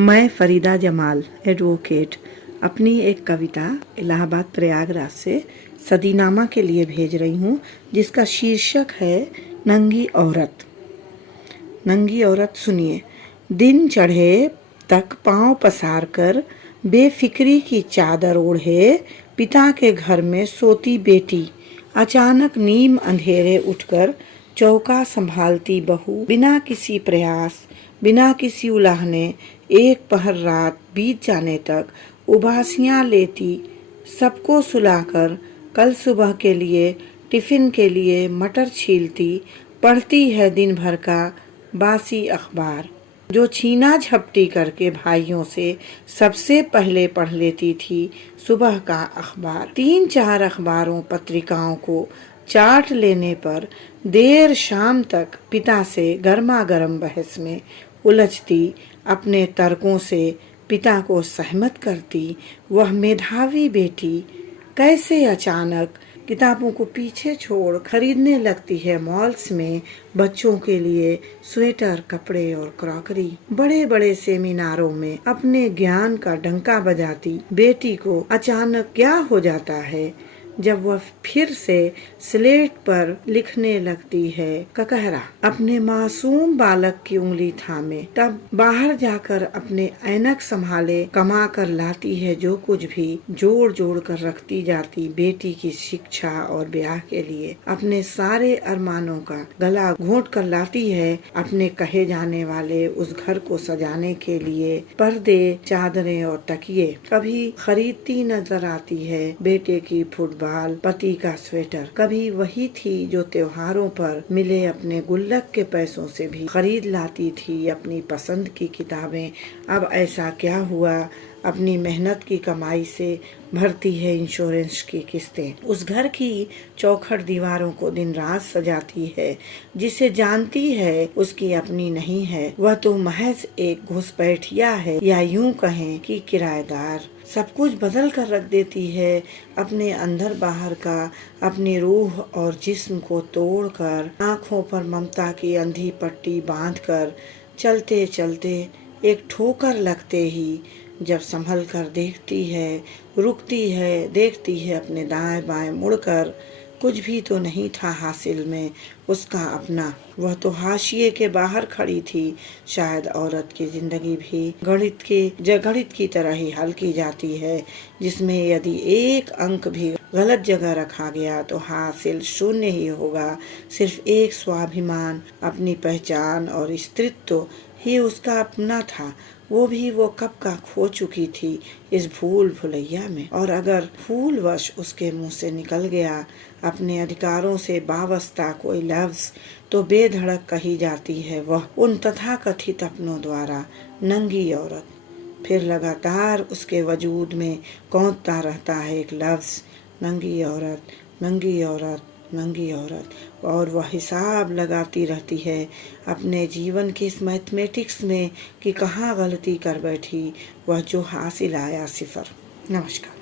मैं फरीदा जमाल एडवोकेट अपनी एक कविता इलाहाबाद प्रयागराज से सदीनामा के लिए भेज रही हूँ, जिसका शीर्षक है नंगी औरत। नंगी औरत सुनिए। दिन चढ़े तक पांव पसार कर बेफिक्री की चादर ओढ़े पिता के घर में सोती बेटी, अचानक नीम अंधेरे उठकर चौका संभालती बहू, बिना किसी प्रयास बिना किसी उलाहने एक पहर रात बीत जाने तक उबासियां लेती, सबको सुलाकर कल सुबह के लिए टिफिन के लिए मटर छीलती, पढ़ती है दिन भर का बासी अखबार जो छीना झपटी करके भाइयों से सबसे पहले पढ़ लेती थी सुबह का अखबार। 3-4 अखबारों पत्रिकाओं को चाट लेने पर देर शाम तक पिता से गर्मा गर्म बहस में उलझती, अपने तर्कों से पिता को सहमत करती। वह मेधावी बेटी कैसे अचानक किताबों को पीछे छोड़ खरीदने लगती है मॉल्स में बच्चों के लिए स्वेटर, कपड़े और क्रॉकरी। बड़े बड़े सेमिनारों में अपने ज्ञान का डंका बजाती बेटी को अचानक क्या हो जाता है जब वह फिर से स्लेट पर लिखने लगती है ककहरा। अपने मासूम बालक की उंगली थामे तब बाहर जाकर अपने ऐनक संभाले कमा कर लाती है जो कुछ भी जोड़ जोड़ कर रखती जाती बेटी की शिक्षा और ब्याह के लिए। अपने सारे अरमानों का गला घोंट कर लाती है अपने कहे जाने वाले उस घर को सजाने के लिए पर्दे, चादरें और तकिए। कभी खरीदती नजर आती है बेटे की फुटबॉल, पति का स्वेटर। कभी वही थी जो त्योहारों पर मिले अपने गुल्लक के पैसों से भी खरीद लाती थी अपनी पसंद की किताबें। अब ऐसा क्या हुआ, अपनी मेहनत की कमाई से भरती है इंश्योरेंस की किस्तें। उस घर की चौखट दीवारों को दिन रात सजाती है, जिसे जानती है उसकी अपनी नहीं है। वह तो महज एक घुसपैठिया है, या यूं कहें कि किराएदार। सब कुछ बदल कर रख देती है अपने अंदर बाहर का, अपनी रूह और जिस्म को तोड़कर, आँखों पर ममता की अंधी पट्टी बांधकर, चलते चलते एक ठोकर लगते ही जब संभल कर देखती है, रुकती है, देखती है अपने दाएं बाएं मुड़कर, कुछ भी तो नहीं था हासिल में उसका अपना। वह तो हाशिए के बाहर खड़ी थी। शायद औरत की जिंदगी भी गणित की तरह ही हल की जाती है, जिसमें यदि एक अंक भी गलत जगह रखा गया तो हासिल शून्य ही होगा। सिर्फ एक स्वाभिमान, अपनी पहचान और स्त्रीत्व ही उसका अपना था। वो भी वो कब का खो चुकी थी इस भूल भुलैया में। और अगर फूलवश उसके मुंह से निकल गया अपने अधिकारों से वाबस्ता कोई लफ्ज, तो बेधड़क कही जाती है वह उन तथाकथित अपनों द्वारा नंगी औरत। फिर लगातार उसके वजूद में कौंधता रहता है एक लफ्ज, नंगी औरत, नंगी औरत, नंगी औरत। और वह हिसाब लगाती रहती है अपने जीवन की इस मैथमेटिक्स में कि कहाँ गलती कर बैठी वह जो हासिल आया सिफर। नमस्कार।